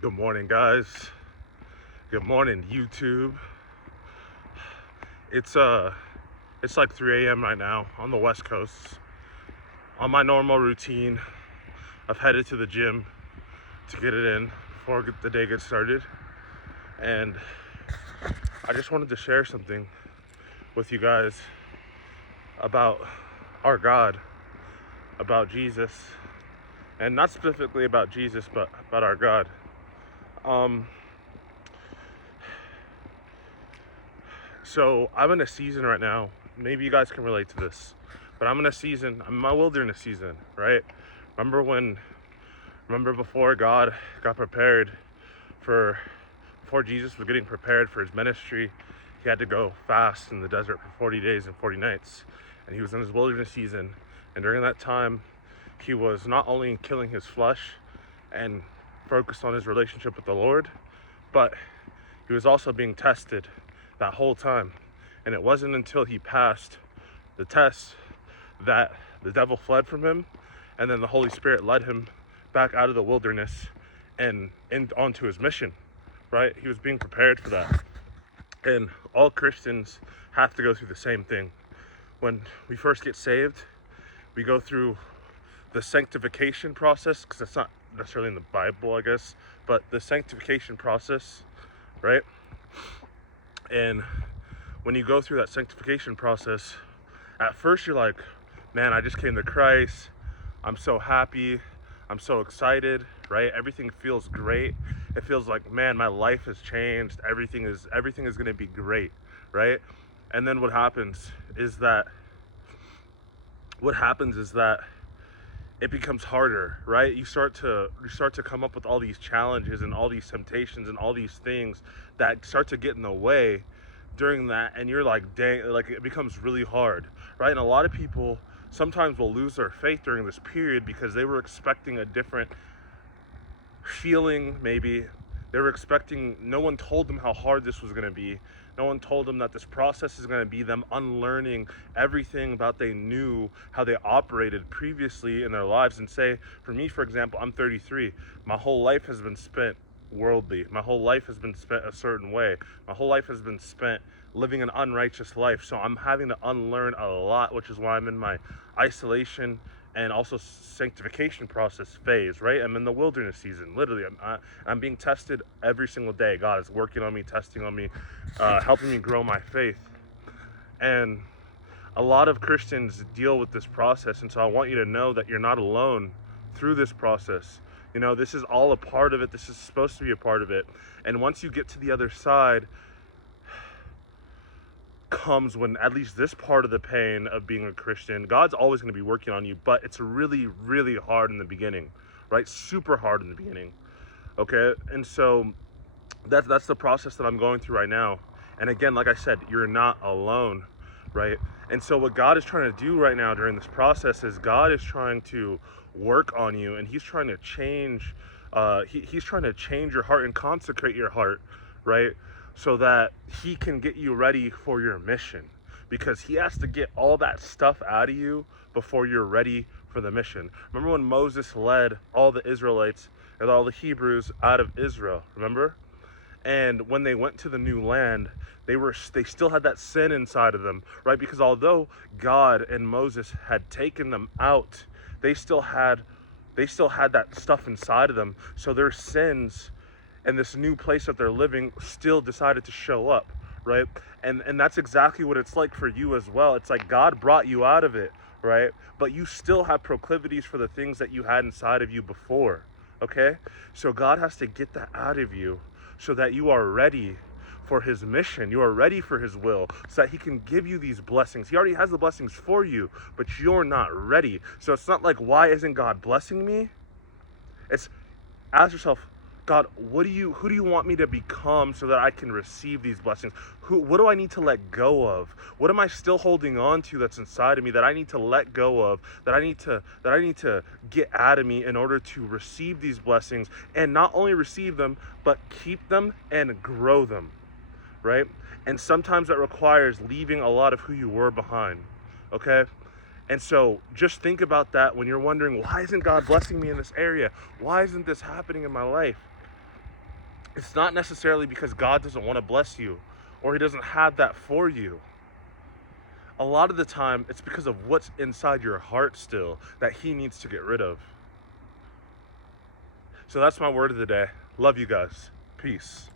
Good morning, guys. Good morning, YouTube. It's like 3 a.m. right now on the West Coast. On my normal routine, I've headed to the gym to get it in before the day gets started. And I just wanted to share something with you guys about our God, about Jesus, and not specifically about Jesus, but about our God. So I'm in a season right now. Maybe you guys can relate to this, but I'm in my wilderness season, right? Remember remember before God got prepared before Jesus was getting prepared for his ministry, he had to go fast in the desert for 40 days and 40 nights. And he was in his wilderness season. And during that time, he was not only killing his flesh and focused on his relationship with the Lord, but he was also being tested that whole time. And it wasn't until he passed the test that the devil fled from him, and then the Holy Spirit led him back out of the wilderness and onto his mission, right? He was being prepared for that. And all Christians have to go through the same thing. When we first get saved, we go through the sanctification process, because that's not necessarily in the Bible, I guess, but the sanctification process, right? And when you go through that sanctification process, at first you're like, man, I just came to Christ. I'm so happy. I'm so excited, right? Everything feels great. It feels like, man, my life has changed. Everything is going to be great, right? And then what happens is that it becomes harder, right? You start to come up with all these challenges and all these temptations and all these things that start to get in the way during that, and you're like, dang, like it becomes really hard, right? And a lot of people sometimes will lose their faith during this period because they were expecting a different feeling. Maybe they were expecting, no one told them how hard this was going to be. No one told them that this process is going to be them unlearning everything about they knew how they operated previously in their lives. And say, for me, for example, I'm 33. My whole life has been spent worldly. My whole life has been spent a certain way. My whole life has been spent living an unrighteous life. So I'm having to unlearn a lot, which is why I'm in my isolation and also sanctification process phase, right? I'm in the wilderness season. Literally, I'm being tested every single day. God is working on me, testing on me, helping me grow my faith. And a lot of Christians deal with this process, and so I want you to know that you're not alone through this process. You know, this is all a part of it. This is supposed to be a part of it. And once you get to the other side, comes when at least this part of the pain of being a Christian, God's always going to be working on you, but it's really, really hard in the beginning, right? Super hard in the beginning. Okay. And so that's the process that I'm going through right now. And again, like I said, you're not alone, right? And so what God is trying to do right now during this process is God is trying to work on you, and he's trying to change he's trying to change your heart and consecrate your heart, right? So that he can get you ready for your mission, because he has to get all that stuff out of you before you're ready for the mission. Remember when Moses led all the Israelites and all the Hebrews out of Israel, remember? And when they went to the new land, they still had that sin inside of them, right? Because although God and Moses had taken them out, they still had that stuff inside of them. So their sins and this new place that they're living still decided to show up, right? And that's exactly what it's like for you as well. It's like God brought you out of it, right? But you still have proclivities for the things that you had inside of you before, okay? So God has to get that out of you so that you are ready for his mission. You are ready for his will, so that he can give you these blessings. He already has the blessings for you, but you're not ready. So it's not like, why isn't God blessing me? It's, ask yourself, God, who do you want me to become so that I can receive these blessings? What do I need to let go of? What am I still holding on to that's inside of me that I need to let go of, that I need to get out of me in order to receive these blessings, and not only receive them, but keep them and grow them, right? And sometimes that requires leaving a lot of who you were behind, okay? And so just think about that when you're wondering, why isn't God blessing me in this area? Why isn't this happening in my life? It's not necessarily because God doesn't want to bless you or he doesn't have that for you. A lot of the time, it's because of what's inside your heart still that he needs to get rid of. So that's my word of the day. Love you guys. Peace.